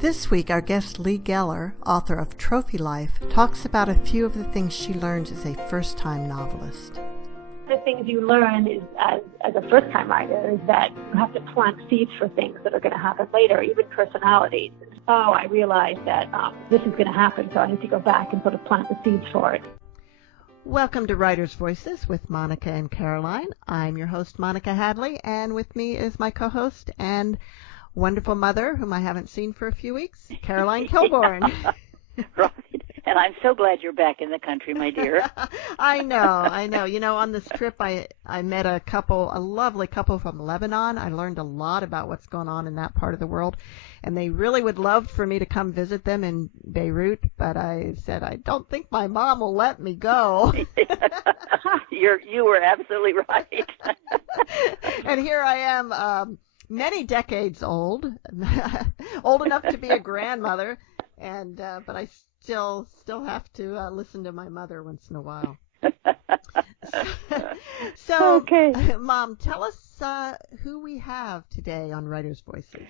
This week, our guest Lea Geller, author of Trophy Life, talks about a few of the things she learned as a first-time novelist. The things you learn is, as a first-time writer, is that you have to plant seeds for things that are going to happen later, even personalities. Oh, I realized that this is going to happen, so I need to go back and sort of plant the seeds for it. Welcome to Writer's Voices with Monica and Caroline. I'm your host, Monica Hadley, and with me is my co-host and wonderful mother, whom I haven't seen for a few weeks, Caroline Kilborn. Right. And I'm so glad you're back in the country, my dear. I know. You know, on this trip, I met a lovely couple from Lebanon. I learned a lot about what's going on in that part of the world, and they really would love for me to come visit them in Beirut, but I said, I don't think my mom will let me go. You were absolutely right. And here I am, many decades old, old enough to be a grandmother, and but I still have to listen to my mother once in a while. So, okay. Mom, tell us who we have today on Writer's Voices.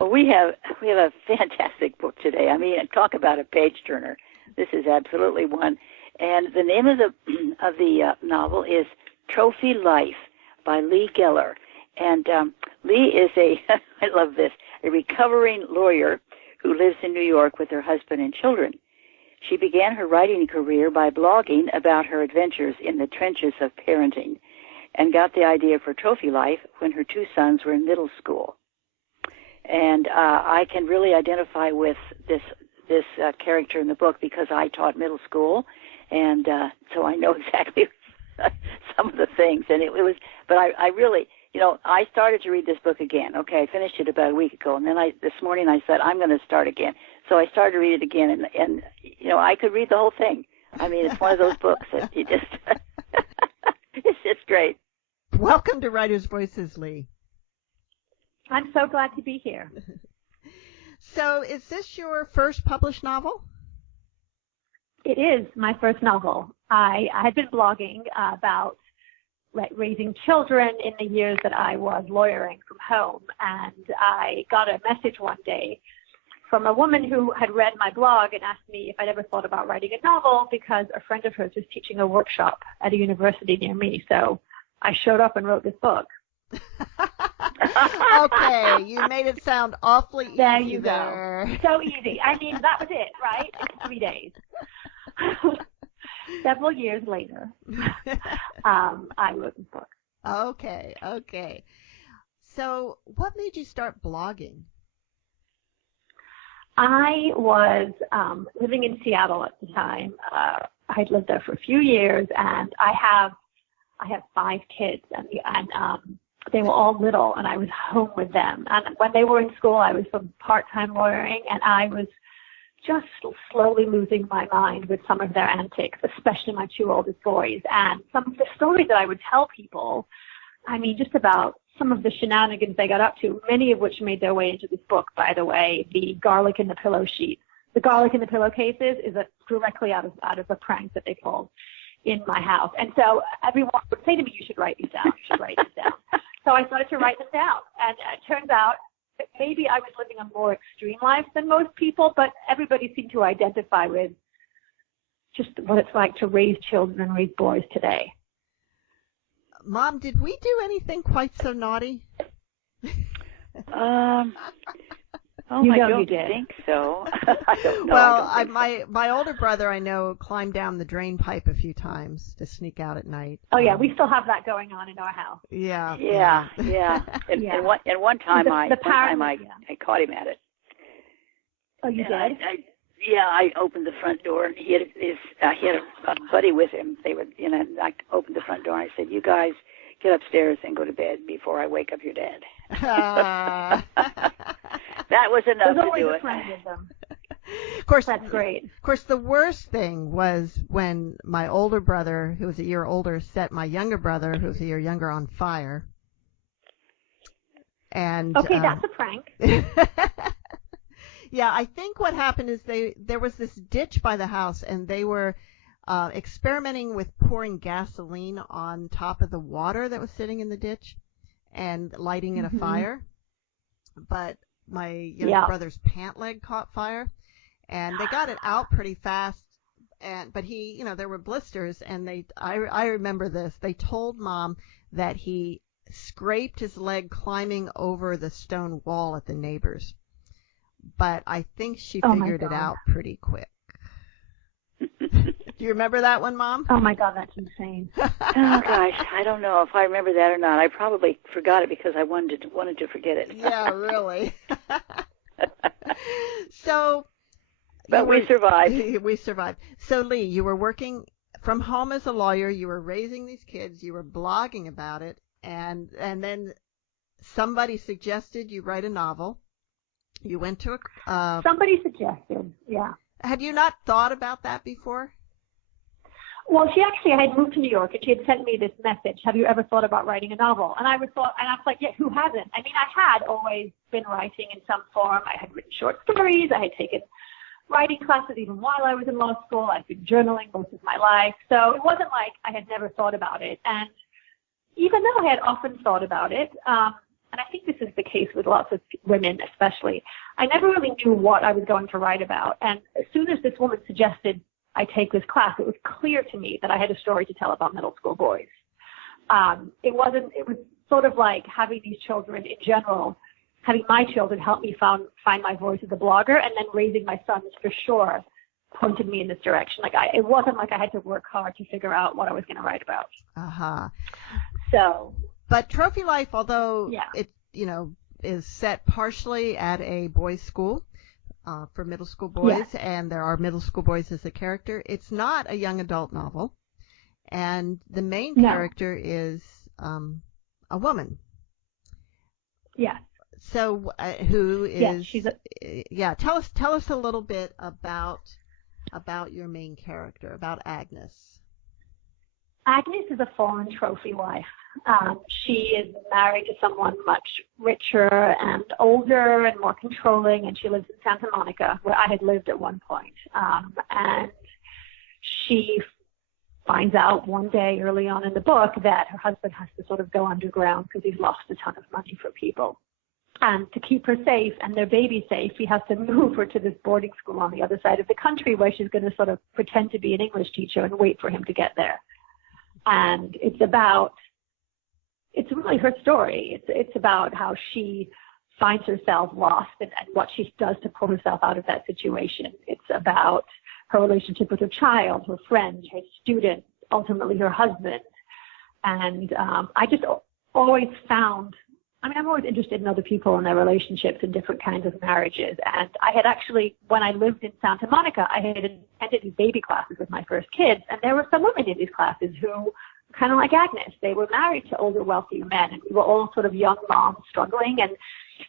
Well, we have a fantastic book today. I mean, talk about a page turner. This is absolutely one. And the name of the novel is Trophy Life by Lea Geller. And Lea is I love this, a recovering lawyer who lives in New York with her husband and children. She began her writing career by blogging about her adventures in the trenches of parenting and got the idea for Trophy Life when her two sons were in middle school. And I can really identify with this character in the book because I taught middle school, and so I know exactly some of the things. And it was, but I really, you know, I started to read this book again. Okay, I finished it about a week ago, and then this morning I said, I'm going to start again. So I started to read it again, and you know, I could read the whole thing. I mean, it's one of those books that you just, it's just great. Welcome to Writer's Voices, Lea. I'm so glad to be here. So is this your first published novel? It is my first novel. I had been blogging about raising children in the years that I was lawyering from home, and I got a message one day from a woman who had read my blog and asked me if I'd ever thought about writing a novel because a friend of hers was teaching a workshop at a university near me. So I showed up and wrote this book. Okay, you made it sound awfully easy. There you there. go. So easy. I mean, that was it, right? In 3 days. Several years later, I wrote this book. Okay. So what made you start blogging? I was living in Seattle at the time. I had lived there for a few years, and I have 5 kids, and they were all little, and I was home with them. And when they were in school, I was from part-time lawyering, and I was just slowly losing my mind with some of their antics, especially my 2 oldest boys. And some of the stories that I would tell people, I mean, just about some of the shenanigans they got up to, many of which made their way into this book, by the way, the garlic in the pillow sheets. The garlic in the pillowcases is directly out of a prank that they pulled in my house. And so everyone would say to me, you should write these down. So I started to write them down. And it turns out that maybe I was living a more extreme life than most people, but everybody seemed to identify with just what it's like to raise children and raise boys today. Mom, did we do anything quite so naughty? Oh, I don't think so. I don't know. Well, my older brother, I know, climbed down the drain pipe a few times to sneak out at night. Oh, yeah, we still have that going on in our house. Yeah. And one time I caught him at it. Oh, you did? I opened the front door, and he had a buddy with him. They were, I opened the front door, and I said, "You guys get upstairs and go to bed before I wake up your dad." That was enough to do it. Of course, that's great. Of course, the worst thing was when my older brother, who was a year older, set my younger brother, who was a year younger, on fire. And okay, that's a prank. Yeah, I think what happened is there was this ditch by the house, and they were experimenting with pouring gasoline on top of the water that was sitting in the ditch and lighting it a fire. But my younger brother's pant leg caught fire, and they got it out pretty fast. But he, there were blisters, and I remember this. They told Mom that he scraped his leg climbing over the stone wall at the neighbor's. But I think she figured it out pretty quick. Do you remember that one, Mom? Oh my God, that's insane. Oh gosh, I don't know if I remember that or not. I probably forgot it because I wanted to forget it. Yeah, really. So. But we survived. We survived. So, Lee, you were working from home as a lawyer. You were raising these kids. You were blogging about it, and then somebody suggested you write a novel. You went to a. Somebody suggested, yeah. Had you not thought about that before? Well, I had moved to New York, and she had sent me this message. Have you ever thought about writing a novel? And I was like, yeah, who hasn't? I mean, I had always been writing in some form. I had written short stories. I had taken writing classes even while I was in law school. I've been journaling most of my life. So it wasn't like I had never thought about it. And even though I had often thought about it, and I think this is the case with lots of women especially, I never really knew what I was going to write about. And as soon as this woman suggested I take this class, it was clear to me that I had a story to tell about middle school boys. It was sort of like having these children in general, having my children help me find my voice as a blogger, and then raising my sons for sure pointed me in this direction. It wasn't like I had to work hard to figure out what I was going to write about. So. But Trophy Life, although it, is set partially at a boys' school for middle school boys, and there are middle school boys as a character, it's not a young adult novel. And the main character is a woman. Yes. So, who is? Yeah, tell us a little bit about your main character, about Agnes. Agnes is a fallen trophy wife. She is married to someone much richer and older and more controlling, and she lives in Santa Monica, where I had lived at one point. And she finds out one day early on in the book that her husband has to sort of go underground because he's lost a ton of money for people. And to keep her safe and their baby safe, he has to move her to this boarding school on the other side of the country where she's going to sort of pretend to be an English teacher and wait for him to get there. And it's really her story. It's about how she finds herself lost and what she does to pull herself out of that situation. It's about her relationship with her child, her friends, her students, ultimately her husband. And I just always found, I'm always interested in other people and their relationships and different kinds of marriages. And I had actually, when I lived in Santa Monica, I had attended these baby classes with my first kids. And there were some women in these classes who, kind of like Agnes, they were married to older, wealthier men. And we were all sort of young moms struggling. And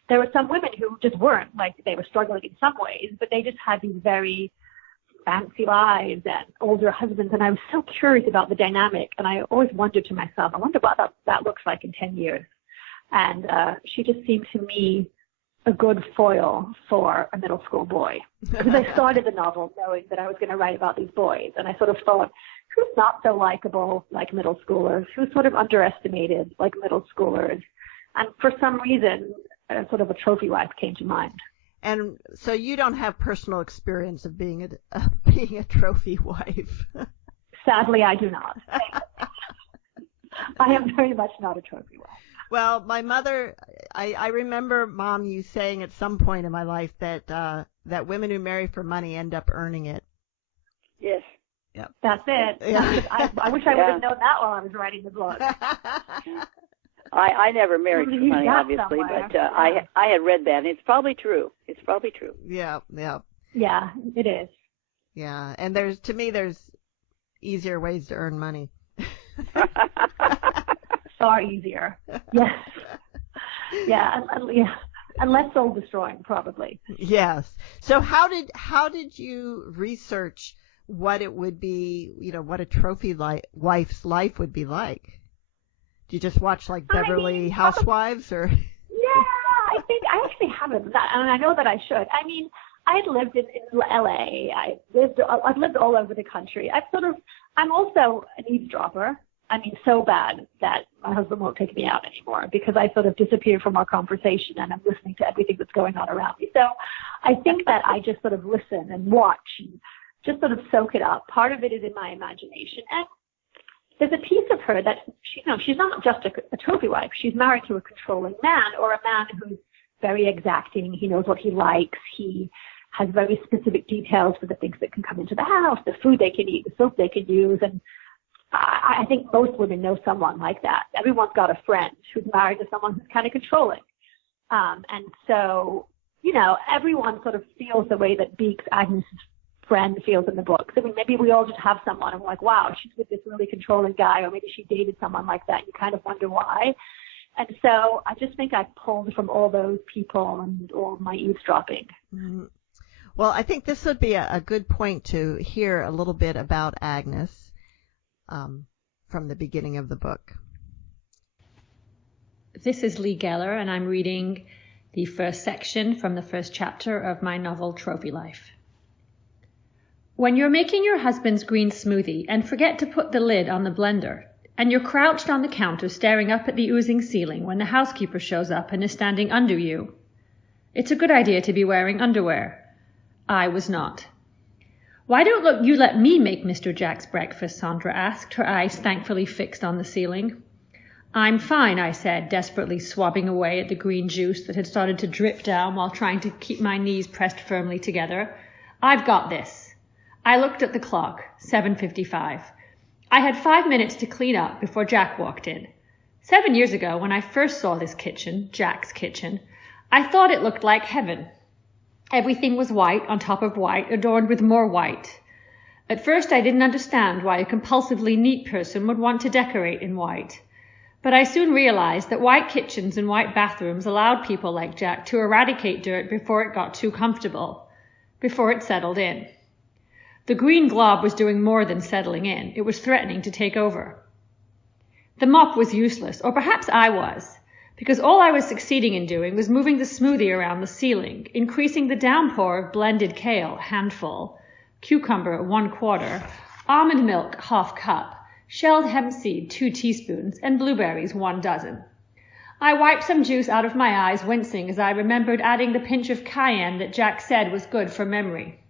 there were some women who just weren't, like they were struggling in some ways, but they just had these very fancy lives and older husbands. And I was so curious about the dynamic. And I always wondered to myself, I wonder what that looks like in 10 years. And she just seemed to me a good foil for a middle school boy. Because I started the novel knowing that I was going to write about these boys. And I sort of thought, who's not so likable like middle schoolers? Who's sort of underestimated like middle schoolers? And for some reason, sort of a trophy wife came to mind. And so you don't have personal experience of being a trophy wife. Sadly, I do not. I am very much not a trophy wife. Well, my mother, I remember, Mom, you saying at some point in my life that women who marry for money end up earning it. Yes. Yep. That's it. Yeah. I wish I would have known that while I was writing the book. I never married for money, obviously, but I had read that, and it's probably true. Yeah. Yeah, it is. Yeah, and there's easier ways to earn money. Far easier. Yes. Yeah, and less soul destroying, probably. Yes. So how did you research what it would be, what a trophy wife's life would be like? Do you just watch like Beverly Housewives or? Yeah, I actually haven't. And I know that I should. I had lived in LA. I've lived all over the country. I'm also an eavesdropper. so bad that my husband won't take me out anymore because I sort of disappear from our conversation and I'm listening to everything that's going on around me. So I think that I just sort of listen and watch and just sort of soak it up. Part of it is in my imagination. And there's a piece of her that, she's not just a trophy wife. She's married to a controlling man, or a man who's very exacting. He knows what he likes. He has very specific details for the things that can come into the house, the food they can eat, the soap they can use. And I think most women know someone like that. Everyone's got a friend who's married to someone who's kind of controlling. And so, everyone sort of feels the way that Beek's, Agnes' friend, feels in the books. I mean, maybe we all just have someone and we're like, wow, she's with this really controlling guy, or maybe she dated someone like that. You kind of wonder why. And so I just think I pulled from all those people and all my eavesdropping. Mm-hmm. Well, I think this would be a good point to hear a little bit about Agnes. From the beginning of the book. This is Lea Geller, and I'm reading the first section from the first chapter of my novel, Trophy Life. When you're making your husband's green smoothie and forget to put the lid on the blender, and you're crouched on the counter staring up at the oozing ceiling when the housekeeper shows up and is standing under you, it's a good idea to be wearing underwear. I was not. Why don't you let me make Mr. Jack's breakfast? Sandra asked, her eyes thankfully fixed on the ceiling. I'm fine, I said, desperately swabbing away at the green juice that had started to drip down while trying to keep my knees pressed firmly together. I've got this. I looked at the clock, 7:55. I had 5 minutes to clean up before Jack walked in. 7 years ago, when I first saw this kitchen, Jack's kitchen, I thought it looked like heaven. Everything was white on top of white, adorned with more white. At first I didn't understand why a compulsively neat person would want to decorate in white. But I soon realized that white kitchens and white bathrooms allowed people like Jack to eradicate dirt before it got too comfortable, before it settled in. The green glob was doing more than settling in. It was threatening to take over. The mop was useless, or perhaps I was, because all I was succeeding in doing was moving the smoothie around the ceiling, increasing the downpour of blended kale, handful, cucumber, 1/4, almond milk, 1/2 cup, shelled hemp seed, 2 teaspoons, and blueberries, 1 dozen. I wiped some juice out of my eyes, wincing as I remembered adding the pinch of cayenne that Jack said was good for memory.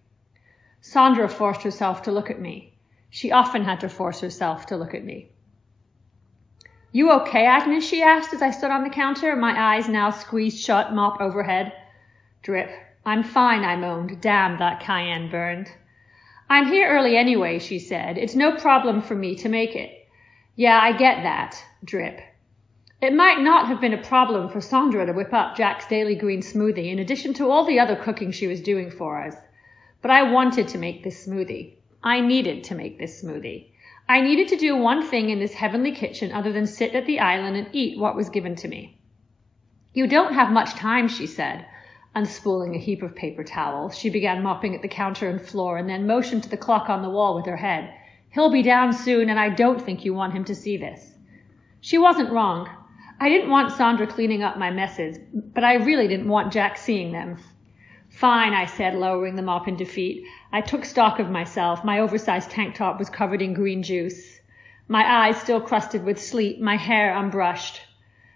Sandra forced herself to look at me. She often had to force herself to look at me. You okay, Agnes? She asked as I stood on the counter, my eyes now squeezed shut, mop overhead. Drip. I'm fine, I moaned. Damn, that cayenne burned. I'm here early anyway, she said. It's no problem for me to make it. Yeah, I get that. Drip. It might not have been a problem for Sandra to whip up Jack's daily green smoothie in addition to all the other cooking she was doing for us. But I wanted to make this smoothie. I needed to make this smoothie. I needed to do one thing in this heavenly kitchen other than sit at the island and eat what was given to me. You don't have much time, she said, unspooling a heap of paper towels. She began mopping at the counter and floor and then motioned to the clock on the wall with her head. He'll be down soon, and I don't think you want him to see this. She wasn't wrong. I didn't want Sandra cleaning up my messes, but I really didn't want Jack seeing them. Fine, I said, lowering the mop in defeat. I took stock of myself. My oversized tank top was covered in green juice. My eyes still crusted with sleep, my hair unbrushed.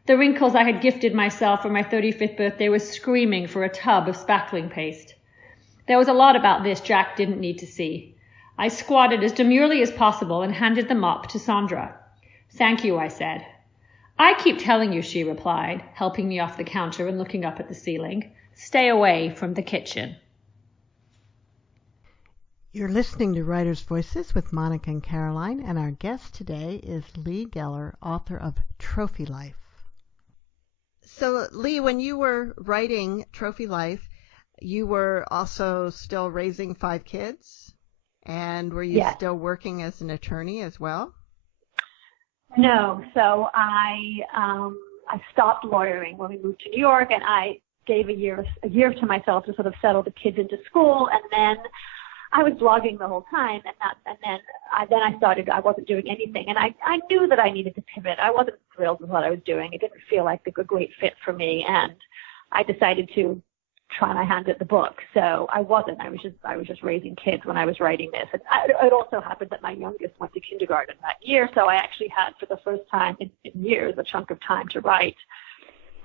The wrinkles I had gifted myself for my 35th birthday was screaming for a tub of spackling paste. There was a lot about this Jack didn't need to see. I squatted as demurely as possible and handed the mop to Sandra. Thank you, I said. I keep telling you, she replied, helping me off the counter and looking up at the ceiling. Stay away from the kitchen. You're listening to Writers' Voices with Monica and Caroline, and our guest today is Lea Geller, author of Trophy Life. So, Lea, when you were writing Trophy Life, you were also still raising 5 kids? And were you still working as an attorney as well? No. So I stopped lawyering when we moved to New York, and I gave a year to myself to sort of settle the kids into school, and then I was blogging the whole time, and then I started. I wasn't doing anything, and I knew that I needed to pivot. I wasn't thrilled with what I was doing. It didn't feel like a great fit for me, and I decided to try my hand at the book. So I wasn't. I was just raising kids when I was writing this. And it also happened that my youngest went to kindergarten that year, so I actually had, for the first time in years, a chunk of time to write.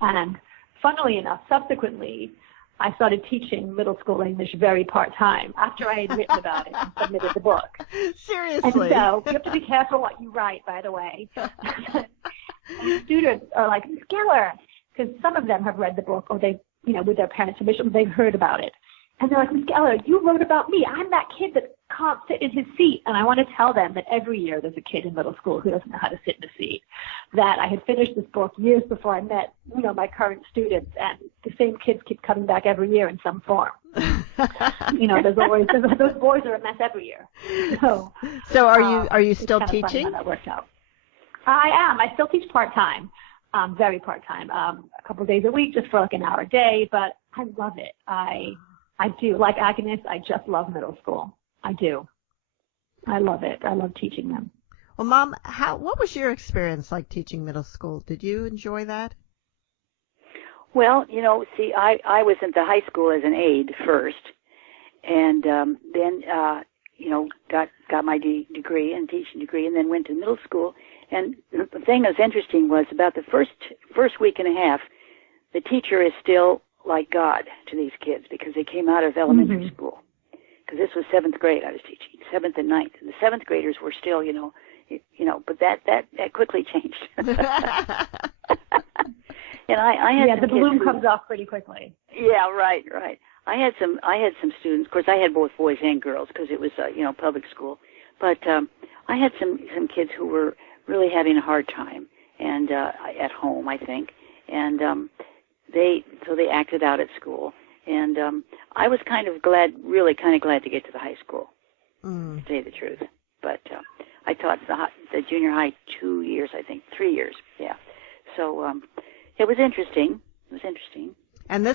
And funnily enough, subsequently, I started teaching middle school English very part-time after I had written about it and submitted the book. Seriously. And so you have to be careful what you write, by the way. And students are like, Ms. Geller, because some of them have read the book, or they, with their parents' permission, they've heard about it. And they're like, Ms. Geller, you wrote about me. I'm that kid that can't sit in his seat. And I want to tell them that every year there's a kid in middle school who doesn't know how to sit in a seat. That I had finished this book years before I met, my current students, and the same kids keep coming back every year in some form. There's always those boys are a mess every year. So are you still teaching? How that worked out. I am. I still teach part-time, very part-time, a couple of days a week, just for like an hour a day. But I love it. I do. Like Agnes, I just love middle school. I do. I love it. I love teaching them. Well, Mom, what was your experience like teaching middle school? Did you enjoy that? Well, see, I was at the high school as an aide first, and then got my degree and teaching degree, and then went to middle school. And the thing that's interesting was about the first week and a half, the teacher is still like God to these kids because they came out of elementary school. Because this was 7th grade I was teaching, 7th and 9th. And the 7th graders were still, but that quickly changed. And I had the balloon comes off pretty quickly. Yeah, right. I had some students. Of course, I had both boys and girls because it was public school. But I had some kids who were really having a hard time and at home, I think, and they acted out at school. And I was really kind of glad to get to the high school, to say the truth. But I taught the junior high 2 years, I think, 3 years, yeah. So it was interesting. And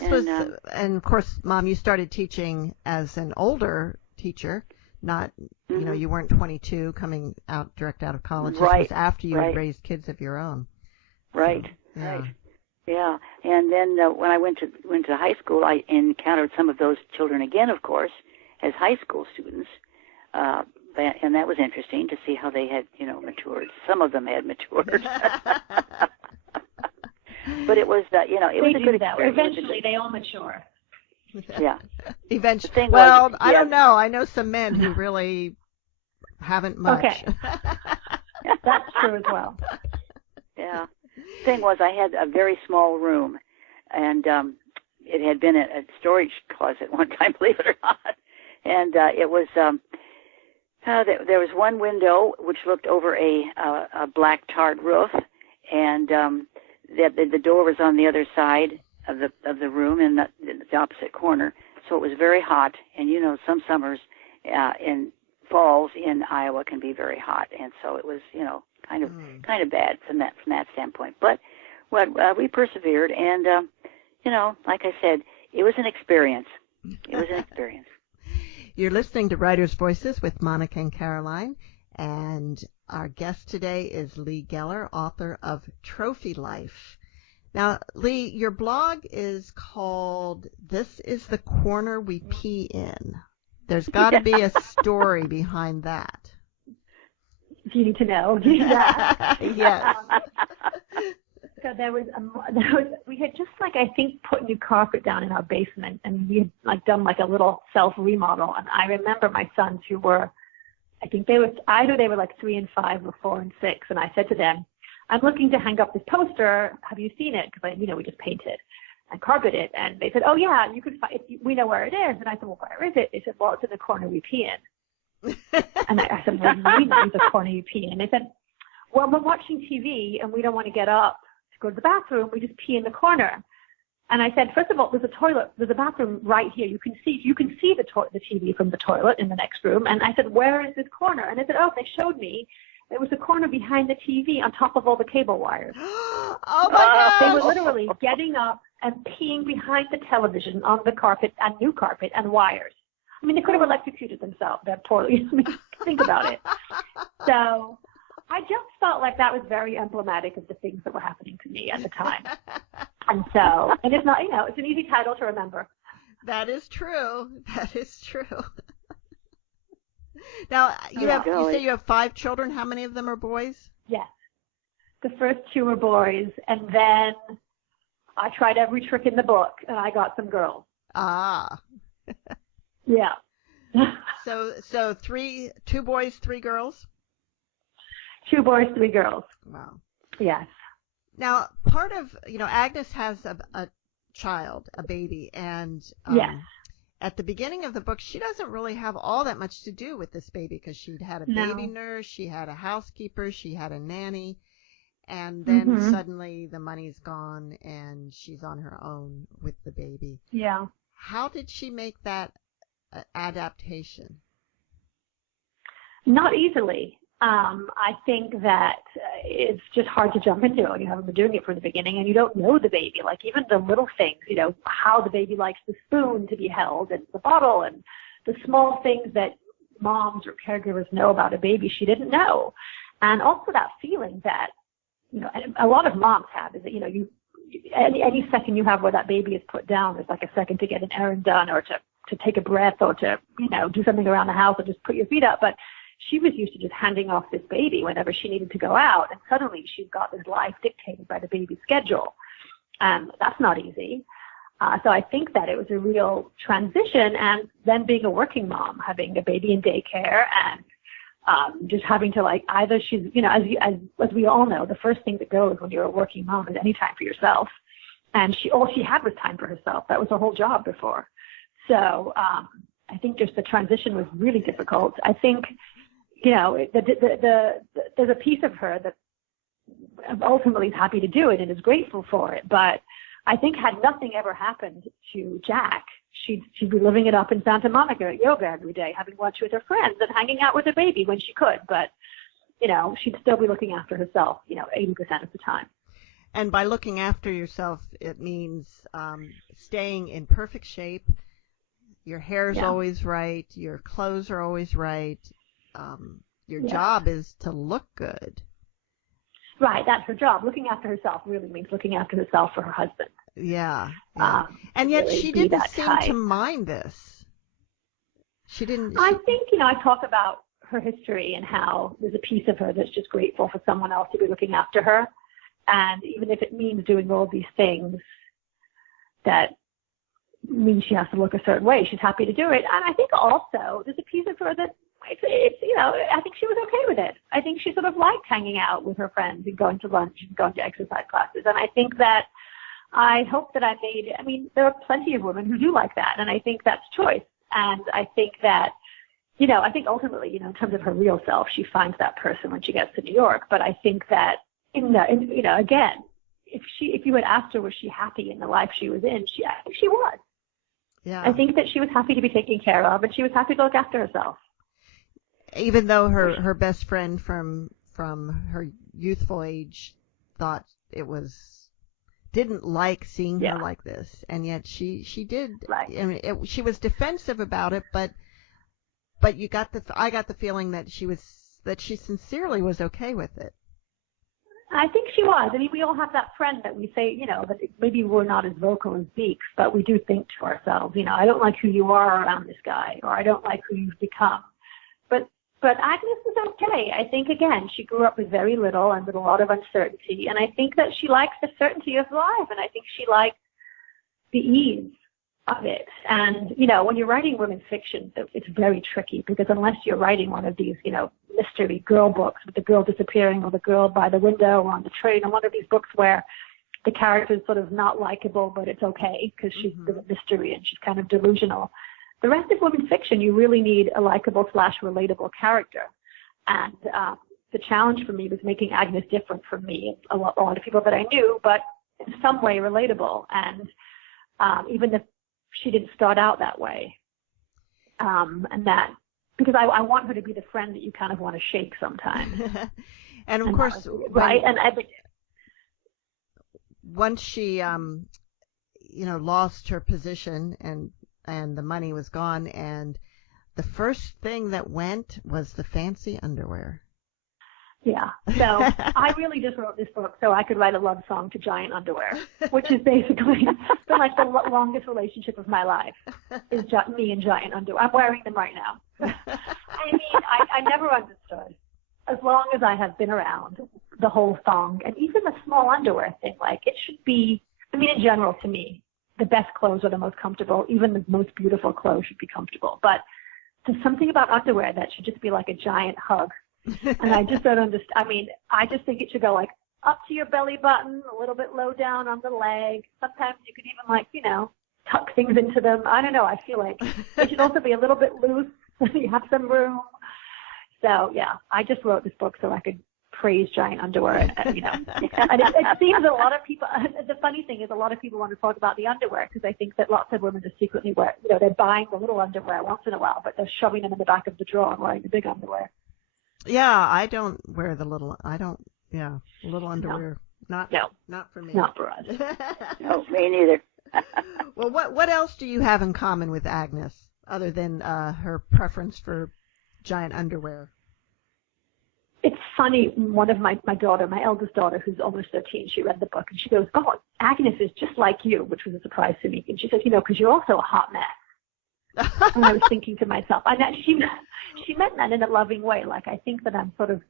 and of course, Mom, you started teaching as an older teacher, not, you weren't 22 coming direct out of college. Right. This was after you had raised kids of your own. Right, so, yeah. Right. Yeah, and then when I went to high school, I encountered some of those children again, of course, as high school students, and that was interesting to see how they had, matured. Some of them had matured, but it was, it was a good experience. Eventually, they all mature. Yeah. Eventually. Well, I don't know. I know some men who really haven't much. Okay. That's true as well. Yeah. The thing was, I had a very small room, and it had been a storage closet one time, believe it or not. And it was there was one window which looked over a black tarred roof, and the door was on the other side of the room in the opposite corner. So it was very hot, and some summers in falls in Iowa can be very hot, and so it was kind of bad from that standpoint. But we persevered, and like I said, it was an experience. You're listening to Writers' Voices with Monica and Caroline, and our guest today is Lea Geller, author of Trophy Life. Now, Lea, your blog is called "This is the Corner We Pee In." There's got to be a story behind that. Do you need to know? Yes. So we had just I think put new carpet down in our basement, and we had done a little self remodel. And I remember my sons, who were, I think they were 3 and 5 or 4 and 6, and I said to them, "I'm looking to hang up this poster. Have you seen it?" Because we just painted and carpeted it, and they said, "Oh yeah, you could find. We know where it is." And I said, "Well, where is it?" They said, "Well, it's in the corner we pee in." And I said, "Well, we know the corner you pee in." They said, "Well, we're watching TV and we don't want to get up to go to the bathroom. We just pee in the corner." And I said, "First of all, there's a bathroom right here. You can see the TV from the toilet in the next room." And I said, "Where is this corner?" And they said, "Oh, they showed me. It was a corner behind the TV on top of all the cable wires." Oh my God! They were literally getting up and peeing behind the television on the carpet and new carpet and wires. I mean, they could have electrocuted themselves that poorly. I mean, think about it. So I just felt like that was very emblematic of the things that were happening to me at the time. And it's not, it's an easy title to remember. That is true. That is true. Now, you say you have 5 children. How many of them are boys? Yes. The first 2 were boys, and then I tried every trick in the book, and I got some girls. Ah. Yeah. So 2 boys, 3 girls? 2 boys, 3 girls. Wow. Yes. Now, part of, Agnes has a child, a baby, and yes. At the beginning of the book, she doesn't really have all that much to do with this baby because she'd had a baby nurse, she had a housekeeper, she had a nanny, and then suddenly the money's gone and she's on her own with the baby. Yeah. How did she make that adaptation? Not easily. I think that it's just hard to jump into it. You haven't been doing it from the beginning, and you don't know the baby. Like even the little things, how the baby likes the spoon to be held and the bottle, and the small things that moms or caregivers know about a baby she didn't know. And also that feeling that, a lot of moms have is that, any second you have where that baby is put down is like a second to get an errand done or to take a breath or to, do something around the house or just put your feet up. But she was used to just handing off this baby whenever she needed to go out, and suddenly she's got this life dictated by the baby's schedule. That's not easy. So I think that it was a real transition, and then being a working mom, having a baby in daycare, and just having to either she's, as we all know, the first thing that goes when you're a working mom is any time for yourself. And all she had was time for herself. That was her whole job before. So I think just the transition was really difficult. I think, there's a piece of her that ultimately is happy to do it and is grateful for it. But I think had nothing ever happened to Jack, she'd be living it up in Santa Monica at yoga every day, having lunch with her friends and hanging out with her baby when she could. But, she'd still be looking after herself, 80% of the time. And by looking after yourself, it means staying in perfect shape. Your hair's always right. Your clothes are always right. Your job is to look good. Right, that's her job. Looking after herself really means looking after herself for her husband. Yeah. And yet really she didn't seem type. to mind this. She didn't. I think, I talk about her history and how there's a piece of her that's just grateful for someone else to be looking after her. And even if it means doing all these things that means she has to look a certain way, she's happy to do it. And I think also there's a piece of her that I think she was okay with it. I think she sort of liked hanging out with her friends and going to lunch and going to exercise classes. And I think that I hope that there are plenty of women who do like that. And I think that's choice. And I think that, I think ultimately, in terms of her real self, she finds that person when she gets to New York. But I think that, again, if you had asked her was she happy in the life she was in, I think she was. Yeah. I think that she was happy to be taken care of, and she was happy to look after herself. Even though her best friend from her youthful age thought didn't like seeing her like this, and yet she did. Right. I mean, she was defensive about it, but I got the feeling that she sincerely was okay with it. I think she was. I mean, we all have that friend that we say, that maybe we're not as vocal as Beeks, but we do think to ourselves, I don't like who you are around this guy, or I don't like who you've become. But Agnes is okay. I think, again, she grew up with very little and with a lot of uncertainty, and I think that she likes the certainty of life, and I think she likes the ease of it. And, when you're writing women's fiction, it's very tricky, because unless you're writing one of these, mystery girl books with the girl disappearing or the girl by the window or on the train, or one of these books where the character is sort of not likable, but it's okay because she's the mystery and she's kind of delusional. The rest of women's fiction, you really need a likable / relatable character. And the challenge for me was making Agnes different from me and a lot of people that I knew, but in some way relatable. And even if she didn't start out that way, and that, because I want her to be the friend that you kind of want to shake sometimes. And of course, right? Once she, lost her position and the money was gone, and the first thing that went was the fancy underwear. Yeah. So I really just wrote this book so I could write a love song to giant underwear, which is basically been like the longest relationship of my life is me and giant underwear. I'm wearing them right now. I mean, I never understood. As long as I have been around, the whole thong and even the small underwear thing, like it should be, I mean, in general, to me, the best clothes are the most comfortable. Even the most beautiful clothes should be comfortable. But there's something about underwear that should just be like a giant hug. And I just don't understand. I mean, I just think it should go like up to your belly button, a little bit low down on the leg. Sometimes you could even like, tuck things into them. I don't know. I feel like it should also be a little bit loose so you have some room. So, yeah, I just wrote this book so I could praise giant underwear. And it seems a lot of people, the funny thing is a lot of people want to talk about the underwear because I think that lots of women just secretly wear, they're buying the little underwear once in a while, but they're shoving them in the back of the drawer and wearing the big underwear. Yeah, I don't wear little underwear. No. Not for me. Not for us. No, me neither. Well, what else do you have in common with Agnes other than her preference for giant underwear? It's funny, one of my daughter, my eldest daughter, who's almost 13, she read the book and she goes, "Oh, Agnes is just like you," which was a surprise to me. And she said, because you're also a hot mess. And I was thinking to myself, she meant that in a loving way. Like, I think that I'm sort of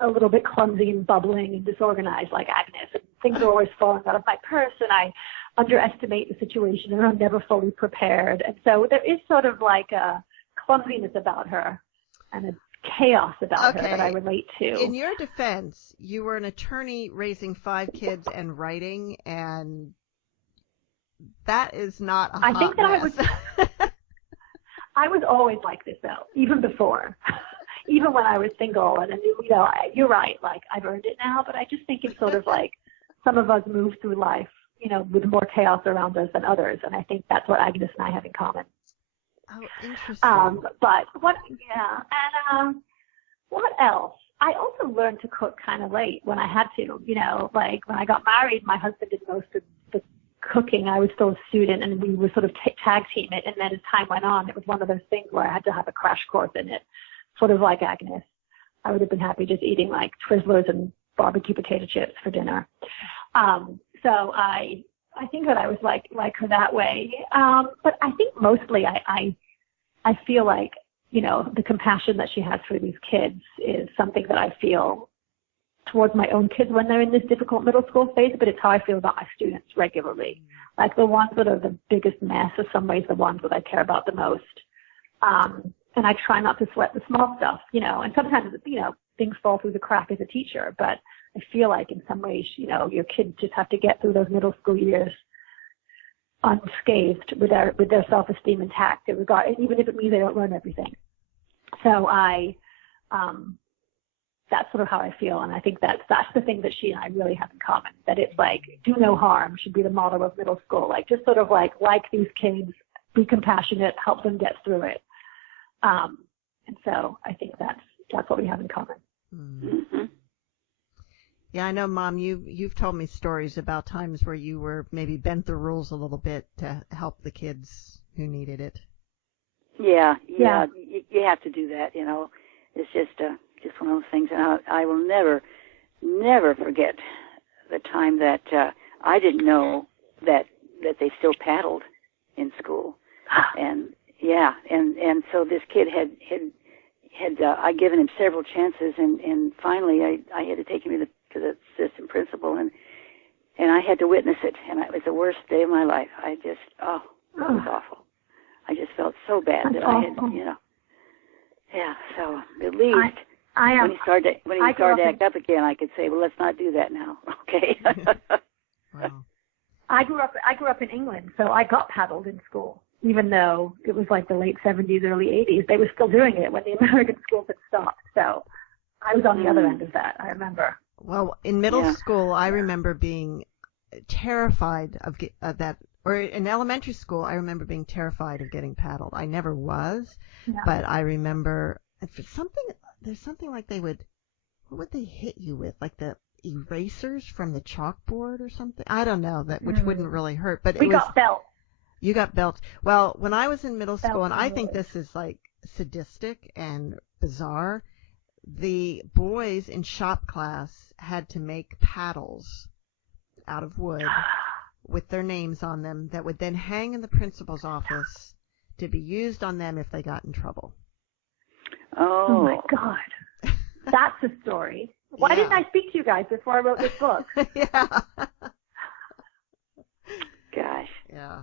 a little bit clumsy and bubbling and disorganized like Agnes. And things are always falling out of my purse and I underestimate the situation and I'm never fully prepared. And so there is sort of like a clumsiness about her and a chaos about her that I relate to. In your defense, you were an attorney raising 5 kids and writing, and that is not a hot think that mess. I was always like this, though, even before. Even when I was single. And, you're right. Like, I've earned it now, but I just think it's sort of like some of us move through life, with more chaos around us than others. And I think that's what Agnes and I have in common. Oh, interesting. But what else? I also learned to cook kind of late when I had to, like when I got married, my husband did most of the cooking. I was still a student and we would sort of tag team it. And then as time went on, it was one of those things where I had to have a crash course in it, sort of like Agnes. I would have been happy just eating like Twizzlers and barbecue potato chips for dinner. So I think that I was like her that way. But I think mostly I feel like, the compassion that she has for these kids is something that I feel towards my own kids when they're in this difficult middle school phase, but it's how I feel about my students regularly. Like the ones that are the biggest mess are some ways the ones that I care about the most. And I try not to sweat the small stuff, and sometimes, things fall through the crack as a teacher, but I feel like in some ways, your kids just have to get through those middle school years unscathed with their self-esteem intact, even if it means they don't learn everything. So that's sort of how I feel, and I think that's the thing that she and I really have in common, that it's like do no harm should be the motto of middle school, like just sort of like these kids, be compassionate, help them get through it. And so I think that's what we have in common. Mm-hmm. Yeah, I know, Mom, you've told me stories about times where you were maybe bent the rules a little bit to help the kids who needed it. Yeah. You have to do that, It's just one of those things. And I will never forget the time that I didn't know that they still paddled in school. And yeah, and so this kid had I'd given him several chances, and finally I had to take him to the assistant principal, and I had to witness it, and it was the worst day of my life. It was awful. I just felt so bad that I had, yeah. So at least when he started to act up again, I could say, well, let's not do that now, okay? Wow. I grew up in England, so I got paddled in school. Even though it was like the late 70s, early 80s, they were still doing it when the American schools had stopped. So I was on the other end of that, I remember. Well, in middle school, I remember being terrified of that, or in elementary school, I remember being terrified of getting paddled. I never was, but I remember there's something like what would they hit you with? Like the erasers from the chalkboard or something? I don't know, which wouldn't really hurt, but we got belts. You got belts. Well, when I was in middle school, and I think this is like sadistic and bizarre, the boys in shop class had to make paddles out of wood with their names on them that would then hang in the principal's office to be used on them if they got in trouble. Oh my God. That's a story. Why didn't I speak to you guys before I wrote this book? Yeah. Gosh. Yeah.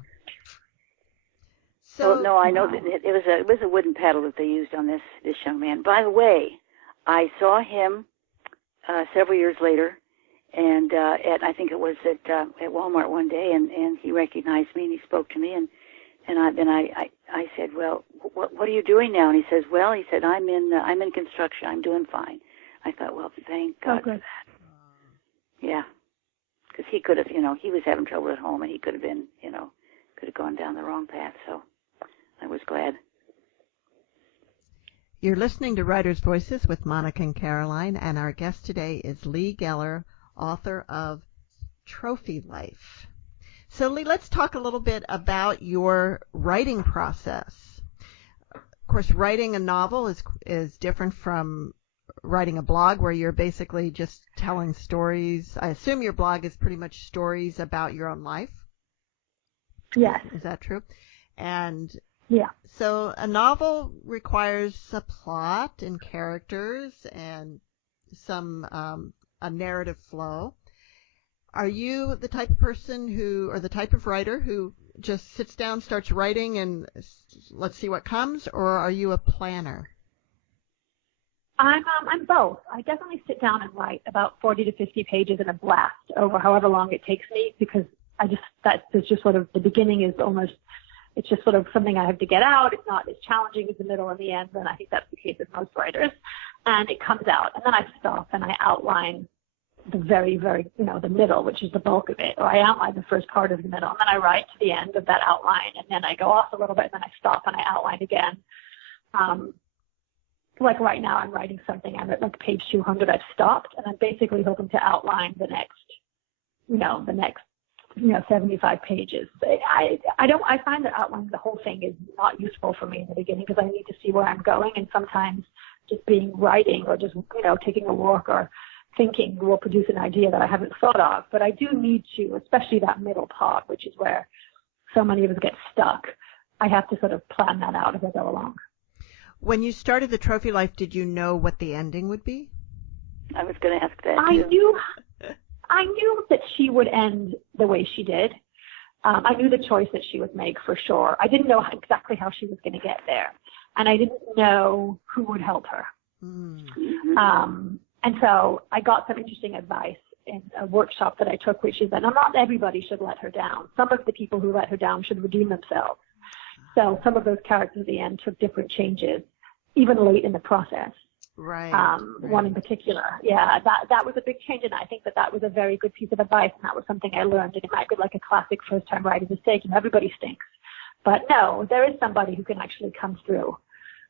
So no, I know that it was a wooden paddle that they used on this young man. By the way, I saw him several years later, and I think it was at Walmart one day, and he recognized me and he spoke to me, and I said, well, what are you doing now? And he says, well, I'm in construction. I'm doing fine. I thought, well, thank God for that. Yeah, because he could have, he was having trouble at home, and he could have been, could have gone down the wrong path. So I was glad. You're listening to Writers' Voices with Monica and Caroline, and our guest today is Lea Geller, author of Trophy Life. So, Lea, let's talk a little bit about your writing process. Of course, writing a novel is different from writing a blog where you're basically just telling stories. I assume your blog is pretty much stories about your own life. Yes. Is that true? And yeah. So a novel requires a plot and characters and some a narrative flow. Are you the type of person or the type of writer who just sits down, starts writing, and let's see what comes, or are you a planner? I'm both. I definitely sit down and write about 40 to 50 pages in a blast over however long it takes me, because that's just sort of, the beginning is almost, it's just sort of something I have to get out. It's not as challenging as the middle and the end, and I think that's the case with most writers. And it comes out, and then I stop and I outline the very, very, the middle, which is the bulk of it, or I outline the first part of the middle, and then I write to the end of that outline, and then I go off a little bit, and then I stop and I outline again. Like right now, I'm writing something. I'm at like page 200. I've stopped, and I'm basically hoping to outline the next 75 pages. I find that outlining the whole thing is not useful for me in the beginning, because I need to see where I'm going, and sometimes just writing or just, taking a walk or thinking will produce an idea that I haven't thought of. But I do need to, especially that middle part, which is where so many of us get stuck. I have to sort of plan that out as I go along. When you started the Trophy Life, did you know what the ending would be? I was going to ask that. I knew that she would end the way she did. I knew the choice that she would make for sure. I didn't know exactly how she was going to get there, and I didn't know who would help her. Mm-hmm. And so I got some interesting advice in a workshop that I took, which is that not everybody should let her down. Some of the people who let her down should redeem themselves. So some of those characters at the end took different changes, even late in the process. Right. One in particular. Yeah, that was a big change, and I think that was a very good piece of advice, and that was something I learned. And it might be like a classic first-time writer's mistake, everybody stinks. But no, there is somebody who can actually come through,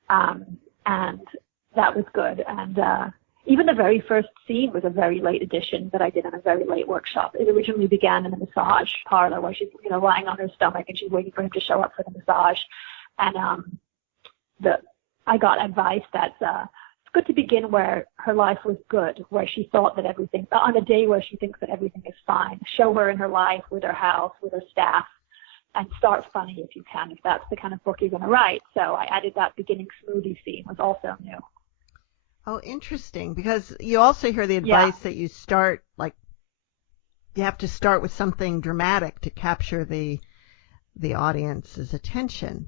and that was good. And even the very first scene was a very late addition that I did in a very late workshop. It originally began in a massage parlor where she's, lying on her stomach and she's waiting for him to show up for the massage. And I got advice that it's good to begin where her life was good, where she thought that everything, on a day where she thinks that everything is fine. Show her in her life, with her house, with her staff, and start funny if you can, if that's the kind of book you're going to write. So I added that beginning smoothie scene was also new. Oh, interesting, because you also hear the advice that you start, you have to start with something dramatic to capture the audience's attention.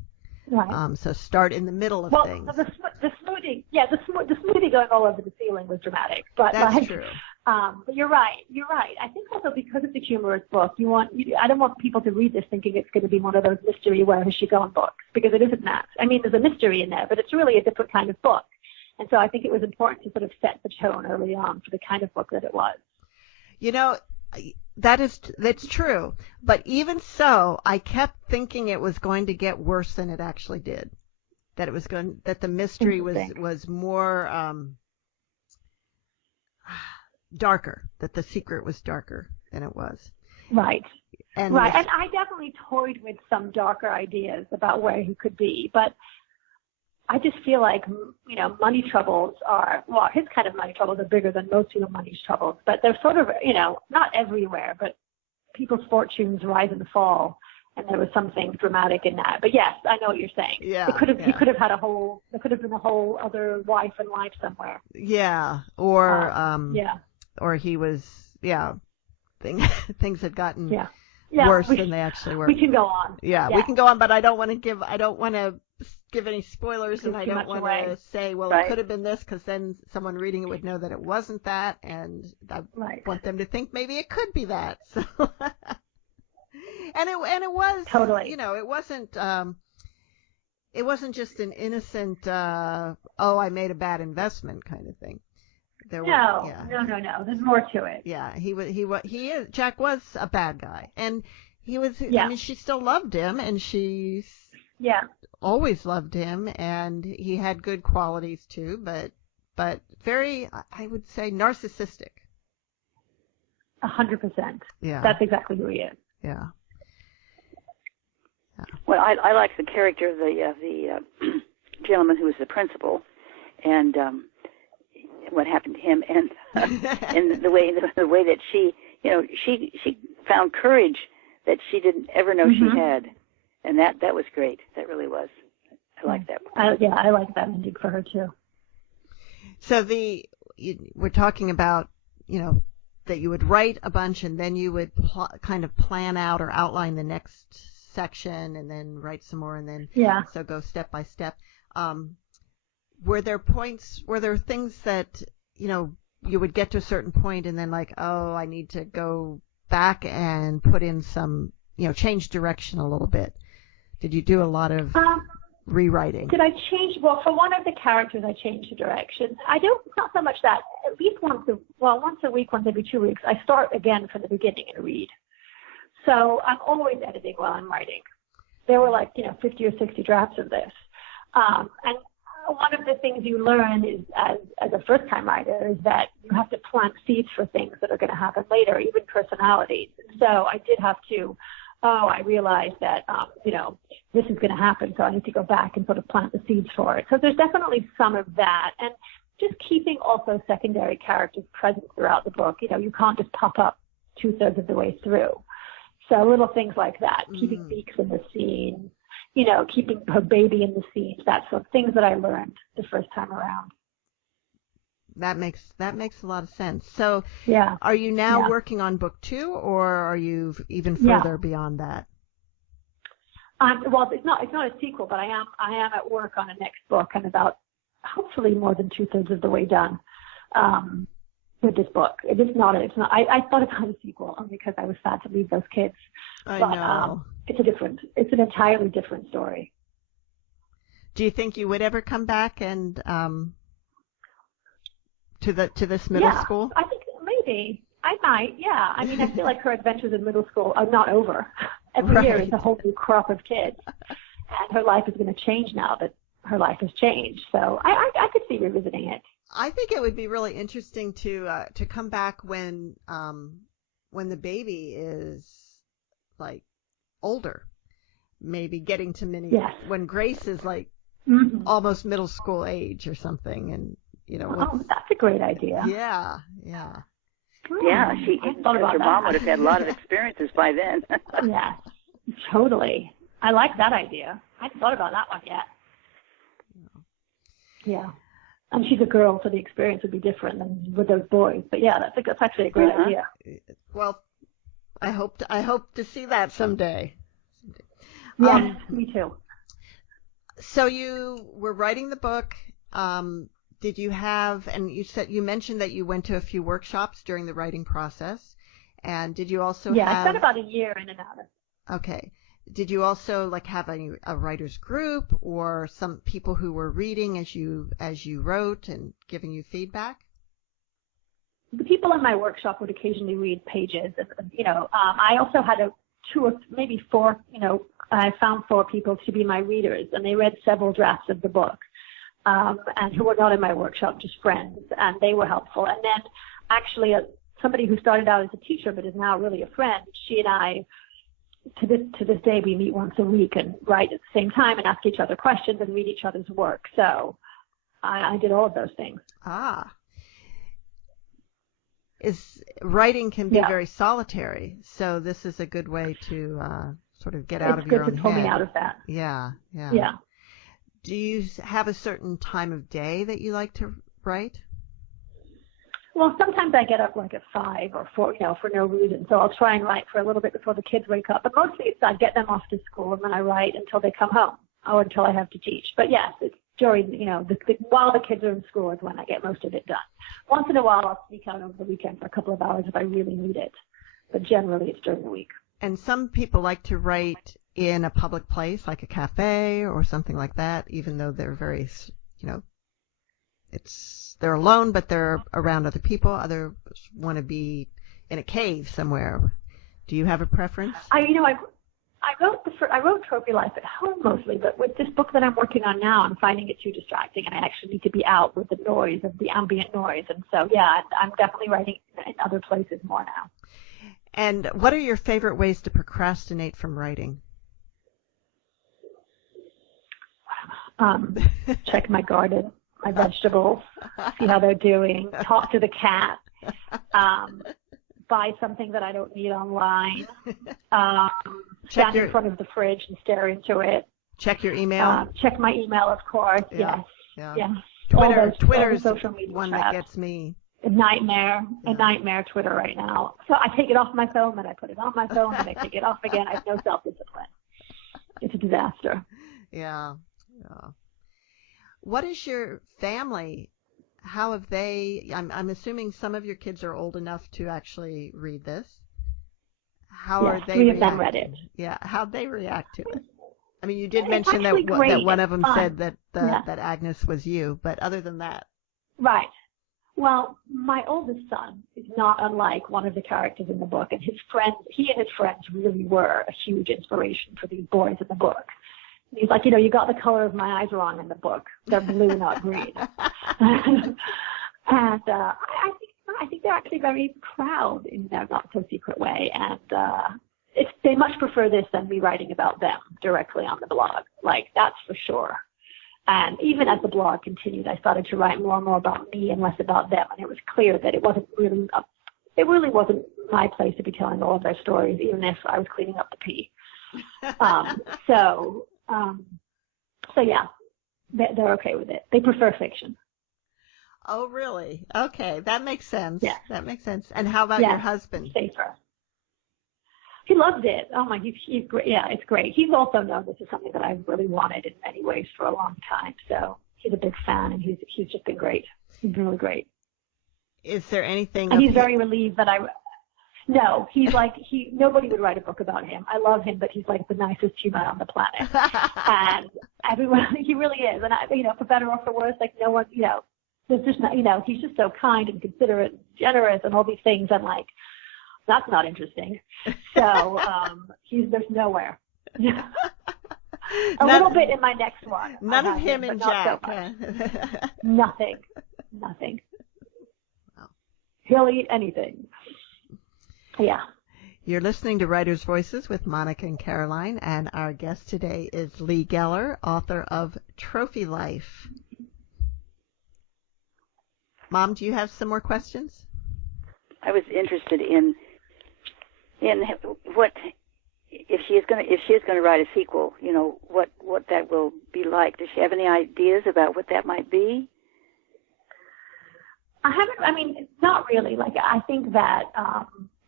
Right. So start in the middle of things. Well, the smoothie going all over the ceiling was dramatic. But that's true. But you're right. I think also because it's a humorous book, I don't want people to read this thinking it's going to be one of those mystery where has she gone books, because it isn't that. I mean, there's a mystery in there, but it's really a different kind of book. And so I think it was important to sort of set the tone early on for the kind of book that it was. That's true. But even so, I kept thinking it was going to get worse than it actually did. That the mystery was more darker, that the secret was darker than it was. Right. And I definitely toyed with some darker ideas about where he could be, but I just feel like, money troubles his kind of money troubles are bigger than most people's money troubles, but they're sort of, not everywhere, but people's fortunes rise and fall. And there was something dramatic in that. But yes, I know what you're saying. Yeah. He could have been a whole other wife and life somewhere. Yeah. Or, or he was, things had gotten worse than they actually were. We can go on. Yeah, we can go on, but I don't want to give any spoilers, and I don't want to say, well, it could have been this, because then someone reading it would know that it wasn't that, and I want them to think maybe it could be that. So, and it was totally. It wasn't just an innocent, I made a bad investment kind of thing. No. There's more to it. Yeah, Jack was a bad guy, and he was. I mean, she still loved him, and she's always loved him, and he had good qualities too, but very, I would say, narcissistic. 100%. Yeah, that's exactly who he is. Yeah. Well, I like the character of the gentleman who was the principal, and what happened to him, and and the way that she found courage that she didn't ever know she had, and that was great. That really was. I like that. I like that ending for her too. So we're talking about that you would write a bunch, and then you would kind of plan out or outline the next section, and then write some more, and then so go step by step. Were there things that, you would get to a certain point and then like, I need to go back and put in some, change direction a little bit? Did you do a lot of rewriting? Did I change? Well, for one of the characters, I changed the direction. Not so much that. At least once a week, once every 2 weeks, I start again from the beginning and read. So I'm always editing while I'm writing. There were 50 or 60 drafts of this. And one of the things you learn is, as a first-time writer, is that you have to plant seeds for things that are going to happen later, even personalities. So I did have to, I realized that, this is going to happen, so I need to go back and sort of plant the seeds for it. So there's definitely some of that. And just keeping also secondary characters present throughout the book. You can't just pop up 2/3 of the way through. So little things like that, keeping Beaks in the scene, keeping her baby in the scene, that sort of things that I learned the first time around. That makes a lot of sense. So are you now working on book 2, or are you even further beyond that? Well, it's not a sequel, but I am at work on a next book, and about hopefully more than 2/3 of the way done with this book. It's not. I thought about a sequel only because I was sad to leave those kids. I know. It's an entirely different story. Do you think you would ever come back and to this middle school? I think maybe I might. Yeah, I mean, I feel like her adventures in middle school are not over. Every year is a whole new crop of kids, and her life is going to change now that her life has changed. So I could see revisiting it. I think it would be really interesting to come back when the baby is like older, maybe getting to when Grace is like almost middle school age or something, and that's a great idea. Yeah. Yeah, her mom would have had a lot of experiences by then. Yeah, totally. I like that idea. I hadn't thought about that one yet. Yeah. And she's a girl, so the experience would be different than with those boys. But yeah, that's actually a great idea. Well, I hope to see that someday. Yeah, me too. So you were writing the book. Did you have? And you mentioned that you went to a few workshops during the writing process. And did you also? Yeah, I spent about a year in and out. Okay. Did you also have a writer's group or some people who were reading as you wrote and giving you feedback? The people in my workshop would occasionally read pages. I also had 2 or maybe 4. I found 4 people to be my readers, and they read several drafts of the book, and who were not in my workshop, just friends, and they were helpful. And then actually somebody who started out as a teacher but is now really a friend, she and I to this day, we meet once a week and write at the same time and ask each other questions and read each other's work. So I did all of those things. Writing can be very solitary, so this is a good way to sort of get out of your own head. It's good to pull me out of that. Yeah. Do you have a certain time of day that you like to write? Well, sometimes I get up like at 5 or 4, for no reason. So I'll try and write for a little bit before the kids wake up. But mostly it's I get them off to school and then I write until they come home or until I have to teach. But yes, it's during, while the kids are in school is when I get most of it done. Once in a while I'll sneak out over the weekend for a couple of hours if I really need it. But generally it's during the week. And some people like to write in a public place like a cafe or something like that, even though they're very, they're alone, but they're around other people. Others want to be in a cave somewhere. Do you have a preference? I wrote Trophy Life at home mostly, but with this book that I'm working on now, I'm finding it too distracting, and I actually need to be out with the noise of the ambient noise. And so, yeah, I'm definitely writing in other places more now. And what are your favorite ways to procrastinate from writing? Check my garden, my vegetables, see how they're doing, talk to the cat, buy something that I don't need online, stand in front of the fridge and stare into it. Check your email. Check my email, of course. Yeah. Yes. Twitter's social media one chat. That gets me. A nightmare Twitter right now. So I take it off my phone, then I put it on my phone, then I take it off again. I have no self-discipline. It's a disaster. Yeah. What is your family? How have they? I'm assuming some of your kids are old enough to actually read this. How are they? 3 of them read it. Yeah, how'd they react to it? I mean, you did It's mention that one of them said that that Agnes was you, but other than that, right. Well, my oldest son is not unlike one of the characters in the book, and he and his friends really were a huge inspiration for these boys in the book. He's like, you got the color of my eyes wrong in the book. They're blue, not green. And I think they're actually very proud in their not so secret way, and they much prefer this than me writing about them directly on the blog. Like, that's for sure. And even as the blog continued, I started to write more and more about me and less about them. And it was clear that it really wasn't my place to be telling all of their stories, even if I was cleaning up the pee. So yeah, they're okay with it. They prefer fiction. Oh, really? Okay, that makes sense. Yeah. That makes sense. And how about your husband? Safer. He loved it. Oh my, he's great. Yeah, it's great. He's also known this is something that I've really wanted in many ways for a long time. So he's a big fan, and he's just been great. He's been really great. Is there anything? And he's very relieved that No, he's like nobody would write a book about him. I love him, but he's like the nicest human on the planet, and everyone. He really is. And for better or for worse, like no one. There's just not. He's just so kind and considerate, and generous, and all these things. And like. That's not interesting. So there's nowhere. A little bit in my next one. None of him and Jack. So Nothing. Wow. He'll eat anything. Yeah. You're listening to Writers' Voices with Monica and Caroline, and our guest today is Lea Geller, author of Trophy Life. Mom, do you have some more questions? I was interested in what if she is going to write a sequel, what that will be like. Does she have any ideas about what that might be? Not really. Like, I think that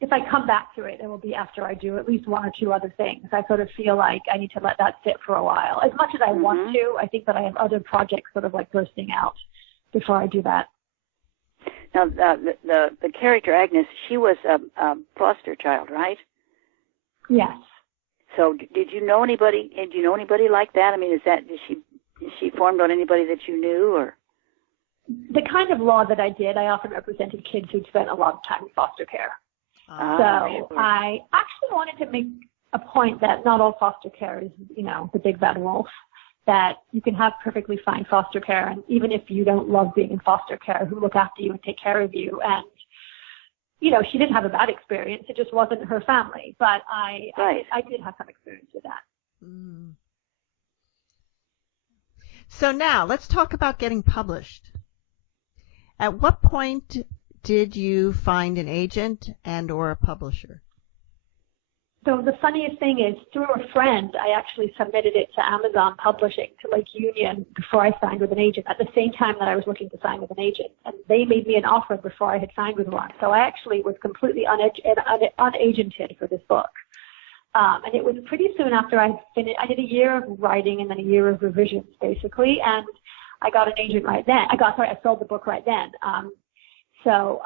if I come back to it, it will be after I do at least one or two other things. I sort of feel like I need to let that sit for a while. As much as I want to, I think that I have other projects sort of like bursting out before I do that. Now, the character Agnes, she was a foster child, right? Yes. So, did you know anybody? And do you know anybody like that? I mean, is she formed on anybody that you knew, or? The kind of law that I did, I often represented kids who'd spent a lot of time in foster care. So I actually wanted to make a point that not all foster care is, the big bad wolf. That you can have perfectly fine foster care, and even if you don't love being in foster care, who look after you and take care of you. she didn't have a bad experience. It just wasn't her family. But I did have some experience with that. Mm. So now let's talk about getting published. At what point did you find an agent and or a publisher? So the funniest thing is, through a friend, I actually submitted it to Amazon Publishing, to Lake Union, before I signed with an agent, at the same time that I was looking to sign with an agent. And they made me an offer before I had signed with one. So I actually was completely unagented for this book. And it was pretty soon after I finished. I did a year of writing and then a year of revisions, basically. And I got an agent right then. I sold the book right then. So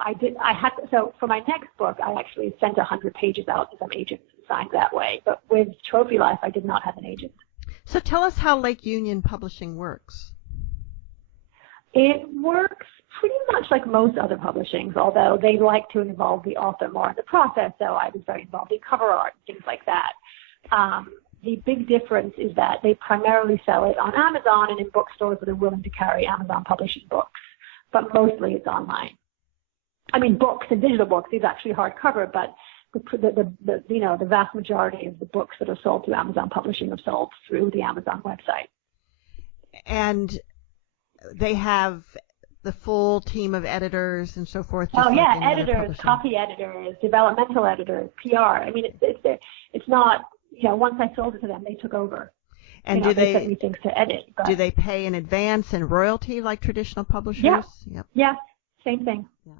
for my next book, I actually sent 100 pages out to some agents and signed that way. But with Trophy Life, I did not have an agent. So tell us how Lake Union Publishing works. It works pretty much like most other publishings, although they like to involve the author more in the process. So I was very involved in cover art and things like that. The big difference is that they primarily sell it on Amazon and in bookstores that are willing to carry Amazon Publishing books, but mostly it's online. I mean, books and digital books, these are actually hardcover, but the vast majority of the books that are sold through Amazon Publishing are sold through the Amazon website. And they have the full team of editors and so forth. Oh yeah, editors, copy editors, developmental editors, PR. I mean, it's not. Once I sold it to them, they took over. And they sent me things to edit. But do they pay in advance and royalty like traditional publishers? Yeah. Yep. Yeah. Same thing. Yeah.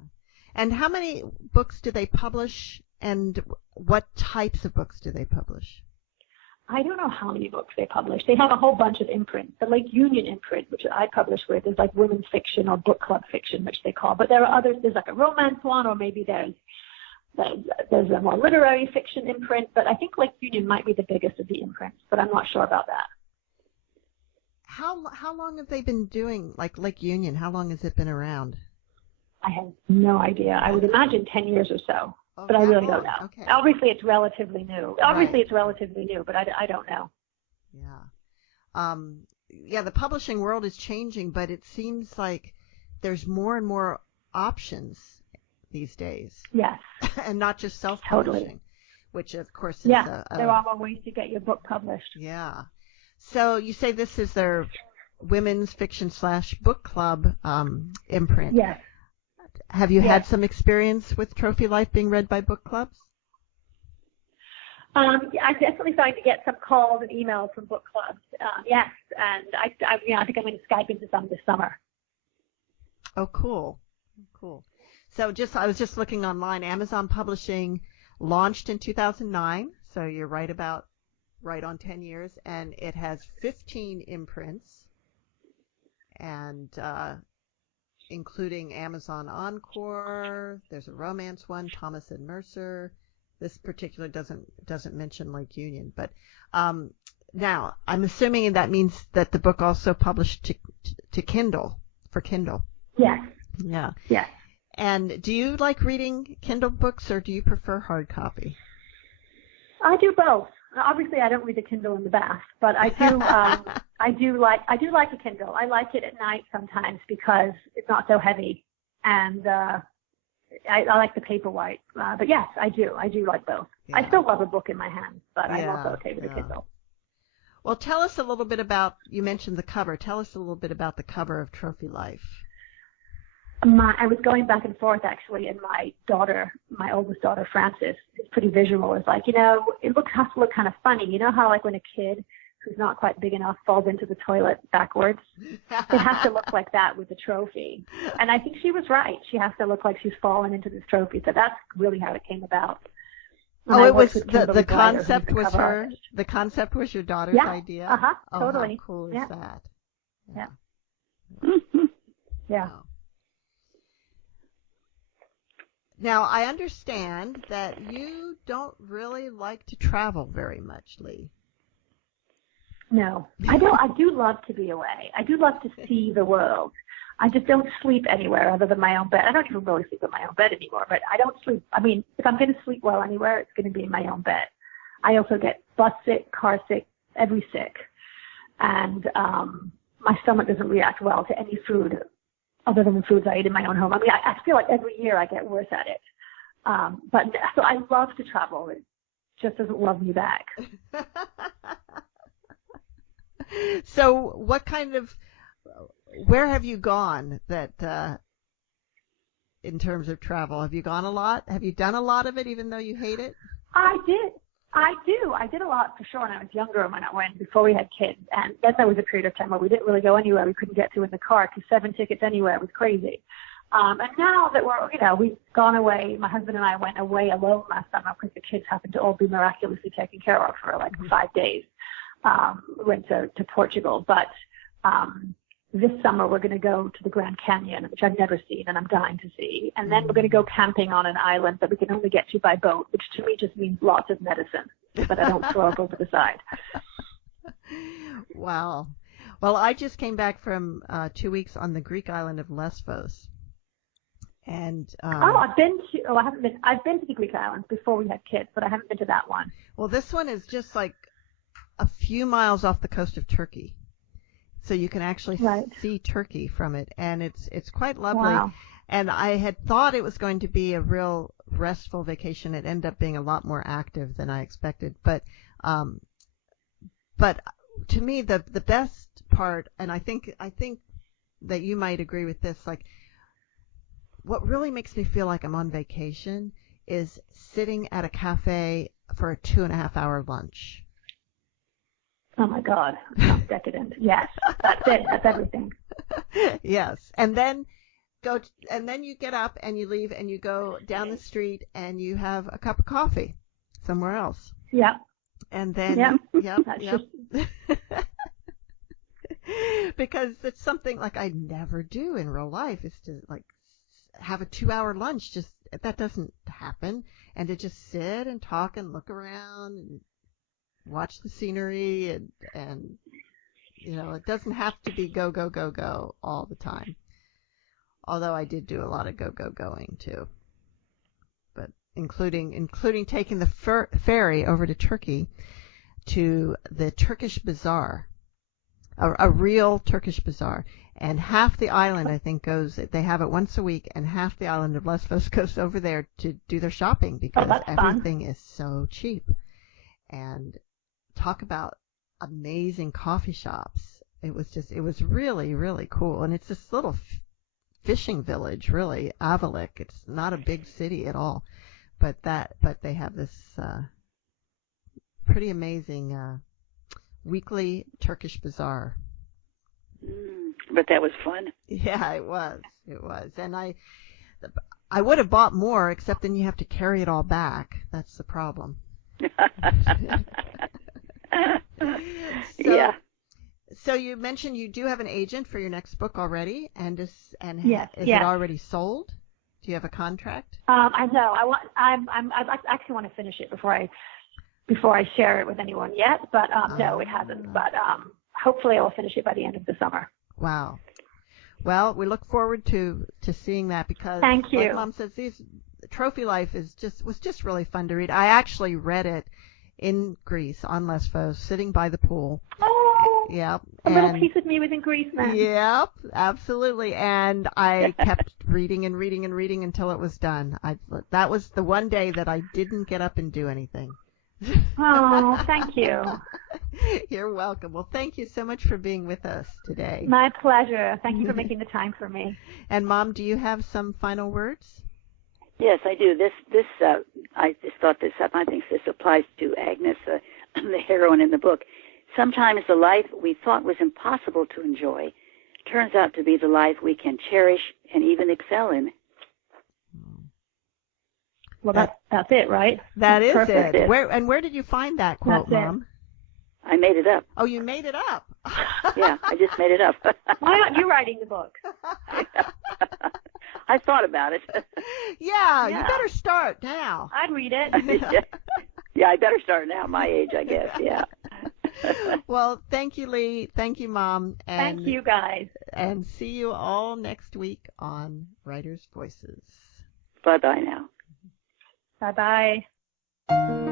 And how many books do they publish, and what types of books do they publish? I don't know how many books they publish. They have a whole bunch of imprints. The Lake Union imprint, which I publish with, is like women's fiction or book club fiction, which they call. But there are others. There's like a romance one, or maybe there's a more literary fiction imprint. But I think Lake Union might be the biggest of the imprints, but I'm not sure about that. How long have they been doing, like Lake Union? How long has it been around? I have no idea. I would imagine 10 years or so, but I really don't know. Okay. Obviously, it's relatively new. It's relatively new, but I don't know. Yeah. The publishing world is changing, but it seems like there's more and more options these days. Yes. And not just self-publishing, totally. Which, of course, is there are more ways to get your book published. Yeah. So you say this is their women's fiction / book club imprint. Yes. Have you had some experience with Trophy Life being read by book clubs? I'm definitely starting to get some calls and emails from book clubs. Yes, and I think I'm going to Skype into some this summer. Oh, cool. So I was just looking online. Amazon Publishing launched in 2009, so you're right on 10 years, and it has 15 imprints, and including Amazon Encore. There's a romance one, Thomas and Mercer. This particular doesn't mention Lake Union, but now I'm assuming that means that the book also published to Kindle, for Kindle. Yes. Yeah. Yes. And do you like reading Kindle books, or do you prefer hard copy? I do both. Obviously, I don't read the Kindle in the bath, but I do. I do like a Kindle. I like it at night sometimes because it's not so heavy, and I like the Paperwhite. But yes, I do. I do like both. Yeah. I still love a book in my hand, but I'm also okay with a Kindle. Well, tell us a little bit about. You mentioned the cover. Tell us a little bit about the cover of Trophy Life. I was going back and forth actually, and my oldest daughter, Frances, is pretty visual. It's like, it has to look kind of funny. You know how like when a kid who's not quite big enough falls into the toilet backwards? It has to look like that with the trophy. And I think she was right. She has to look like she's fallen into this trophy. So that's really how it came about. And it was the concept was her. Artist. The concept was your daughter's idea. Totally. How cool is that? Yeah. Yeah. Wow. Now, I understand that you don't really like to travel very much, Lee. No, I don't. I do love to be away. I do love to see the world. I just don't sleep anywhere other than my own bed. I don't even really sleep in my own bed anymore, but I don't sleep. I mean, if I'm going to sleep well anywhere, it's going to be in my own bed. I also get bus sick, car sick, every sick. And my stomach doesn't react well to any food other than the foods I eat in my own home. I mean, I feel like every year I get worse at it. But so I love to travel. It just doesn't love me back. So where have you gone that, in terms of travel? Have you gone a lot? Have you done a lot of it even though you hate it? I did. I do. I did a lot for sure when I was younger, before we had kids. And then there was a period of time where we didn't really go anywhere we couldn't get to in the car because 7 tickets anywhere was crazy. And now that we've gone away, my husband and I went away alone last summer because the kids happened to all be miraculously taken care of for like 5 days. We went to Portugal. But this summer we're going to go to the Grand Canyon, which I've never seen and I'm dying to see. And then we're going to go camping on an island that we can only get to by boat, which to me just means lots of medicine, but I don't throw up over the side. Wow. Well, I just came back from 2 weeks on the Greek island of Lesbos. And I've been to the Greek islands before we had kids, but I haven't been to that one. Well, this one is just like a few miles off the coast of Turkey. So you can actually see Turkey from it, and it's quite lovely. Wow. And I had thought it was going to be a real restful vacation. It ended up being a lot more active than I expected. But to me, the best part, and I think that you might agree with this, like what really makes me feel like I'm on vacation is sitting at a cafe for a 2.5-hour lunch. Oh my God, sounds decadent. Yes, that's it. That's everything. Yes, and then you get up and you leave and you go down the street and you have a cup of coffee somewhere else. Yeah. And then yep. Because it's something like I never do in real life is to like have a 2-hour lunch. Just that doesn't happen, and to just sit and talk and look around and watch the scenery and it doesn't have to be go all the time. Although I did do a lot of going too, but including taking the ferry over to Turkey to the Turkish bazaar, a real Turkish bazaar, and half the island I think they have it once a week, and half the island of Lesbos goes over there to do their shopping because everything is so cheap. And talk about amazing coffee shops. It was really, really cool. And it's this little fishing village, really, Avalik. It's not a big city at all, but they have this pretty amazing weekly Turkish bazaar. But that was fun. Yeah, it was. And I would have bought more, except then you have to carry it all back. That's the problem. Yeah. So you mentioned you do have an agent for your next book already, is it already sold? Do you have a contract? I know. I actually want to finish it before I share it with anyone yet. But no, it hasn't. But hopefully, I will finish it by the end of the summer. Wow. Well, we look forward to seeing that because, thank you. Like Mom says, Trophy Life was just really fun to read. I actually read it in Greece on Lesbos, sitting by the pool. Oh, yep. A little piece of me was in Greece then. Yep, absolutely. And I kept reading until it was done. That was the one day that I didn't get up and do anything. Oh, thank you. You're welcome. Well, thank you so much for being with us today. My pleasure. Thank you for making the time for me. And Mom, do you have some final words? Yes, I do. I just thought this up. I think this applies to Agnes, the heroine in the book. Sometimes the life we thought was impossible to enjoy turns out to be the life we can cherish and even excel in. Well, that's it, right? That is Perfect. it. Where did you find that quote, Mom? I made it up. Oh, you made it up? Yeah, I just made it up. Why aren't you writing the book? I thought about it. Yeah, you better start now. I'd read it. Yeah, I better start now. My age, I guess. Yeah. Well, thank you, Lee. Thank you, Mom. And, thank you, guys. And see you all next week on Writers' Voices. Bye-bye now. Bye-bye.